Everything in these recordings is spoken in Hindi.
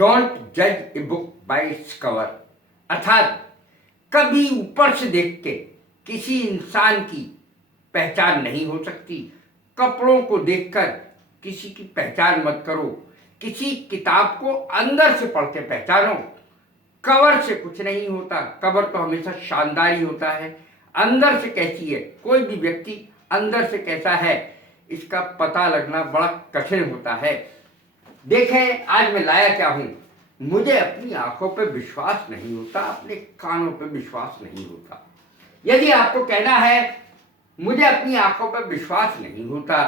डोंट जज a book by its cover, अर्थात कभी ऊपर से देख के किसी इंसान की पहचान नहीं हो सकती। कपड़ों को देखकर किसी की पहचान मत करो, किसी किताब को अंदर से पढ़ के पहचानो। कवर से कुछ नहीं होता, कवर तो हमेशा शानदार ही होता है। अंदर से कैसी है, कोई भी व्यक्ति अंदर से कैसा है, इसका पता लगना बड़ा कठिन होता है। देखें आज मैं लाया क्या हूं। मुझे अपनी आंखों पर विश्वास नहीं होता, अपने कानों पर विश्वास नहीं होता। यदि आपको कहना है मुझे अपनी आंखों पर विश्वास नहीं होता,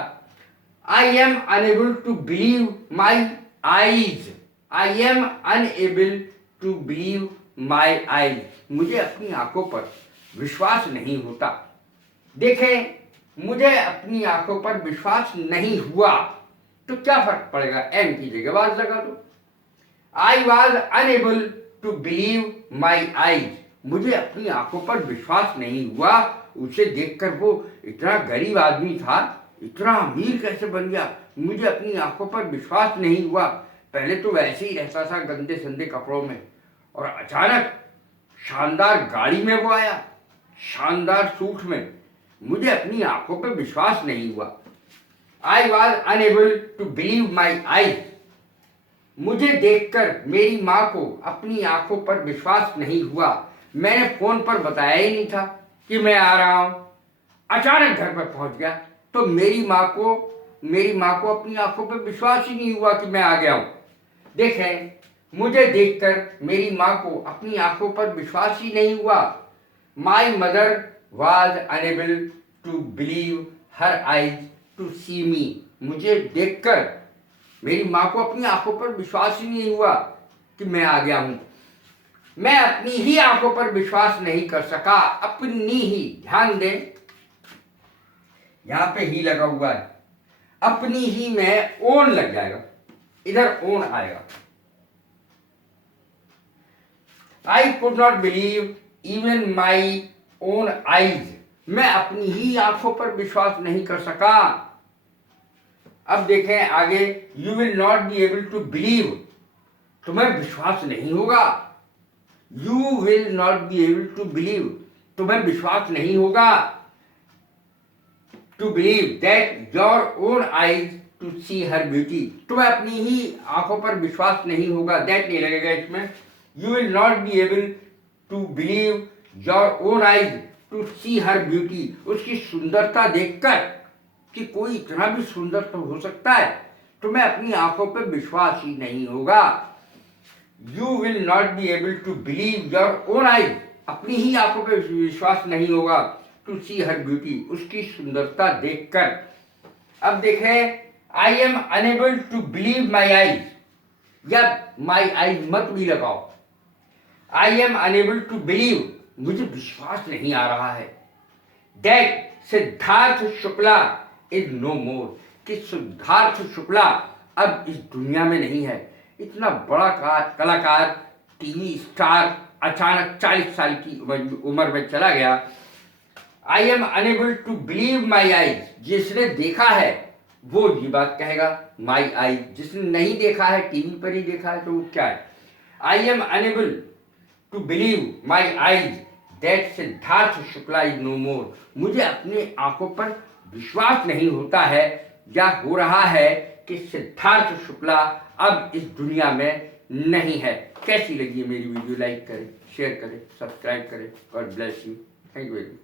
I am unable to believe my eyes, I am unable to believe my eyes, मुझे अपनी आंखों पर विश्वास नहीं होता। देखें मुझे अपनी आंखों पर विश्वास नहीं हुआ तो क्या फर्क पड़ेगा, एम की जगह वाज लगा दो। I was unable to believe my eyes, मुझे अपनी आंखों पर विश्वास नहीं हुआ। उसे देखकर वो इतना गरीब आदमी था, इतना अमीर कैसे बन गया, मुझे अपनी आंखों पर विश्वास नहीं हुआ। पहले तो वैसे ही रहता था गंदे संदे कपड़ों में, और अचानक शानदार गाड़ी में वो आया, शानदार सूट में, मुझे अपनी आंखों पर विश्वास नहीं हुआ। I was unable to believe my eyes, मुझे देखकर मेरी माँ को अपनी आंखों पर विश्वास नहीं हुआ। मैंने फोन पर बताया ही नहीं था कि मैं आ रहा हूं, अचानक घर पर पहुंच गया तो मेरी माँ को अपनी आंखों पर विश्वास ही नहीं हुआ कि मैं आ गया हूं। देखें मुझे देखकर मेरी माँ को अपनी आंखों पर विश्वास ही नहीं हुआ। My mother was unable to believe her eyes to see me, मुझे देखकर मेरी माँ को अपनी आंखों पर विश्वास ही नहीं हुआ कि मैं आ गया हूं। मैं अपनी ही आंखों पर विश्वास नहीं कर सका, अपनी ही, ध्यान दें यहां पे ही लगा हुआ है, अपनी ही में ओन लग जाएगा, इधर ओन आएगा। I could not believe even my own eyes, मैं अपनी ही आंखों पर विश्वास नहीं कर सका। अब देखें आगे, you will not be able to believe, तुम्हें विश्वास नहीं होगा। You will not be able to believe, तुम्हें विश्वास नहीं होगा। To believe that your own eyes to see her beauty, तुम्हें अपनी ही आंखों पर विश्वास नहीं होगा, दैट नहीं लगेगा इसमें। You will not be able to believe your own eyes to see her beauty, उसकी सुंदरता देखकर कि कोई इतना भी सुंदर तो हो सकता है, तुम्हें अपनी आंखों पर विश्वास ही नहीं होगा। You will not be able to believe your own eyes, अपनी ही आंखों पर विश्वास नहीं होगा। टू सी हर ब्यूटी, उसकी सुंदरता देखकर। अब देखें, I am unable to believe my eyes, या माई आईज मत भी लगाओ। I am unable to believe, मुझे विश्वास नहीं आ रहा है। That Siddharth Shukla is no more, कि सिद्धार्थ शुक्ला अब इस दुनिया में नहीं है। इतना बड़ा कलाकार, टीवी स्टार अचानक 40 साल की उम्र में चला गया। I am unable to believe my eyes, जिसने देखा है वो ये बात कहेगा माई आईज, जिसने नहीं देखा है, टीवी पर ही देखा है, तो वो क्या है। I am unable to believe my eyes that Siddharth Shukla is no more, मुझे अपनी आंखों पर विश्वास नहीं होता है या हो रहा है कि सिद्धार्थ शुक्ला अब इस दुनिया में नहीं है। कैसी लगी है मेरी वीडियो, लाइक करें, शेयर करें, सब्सक्राइब करें, God bless you, thank you very much.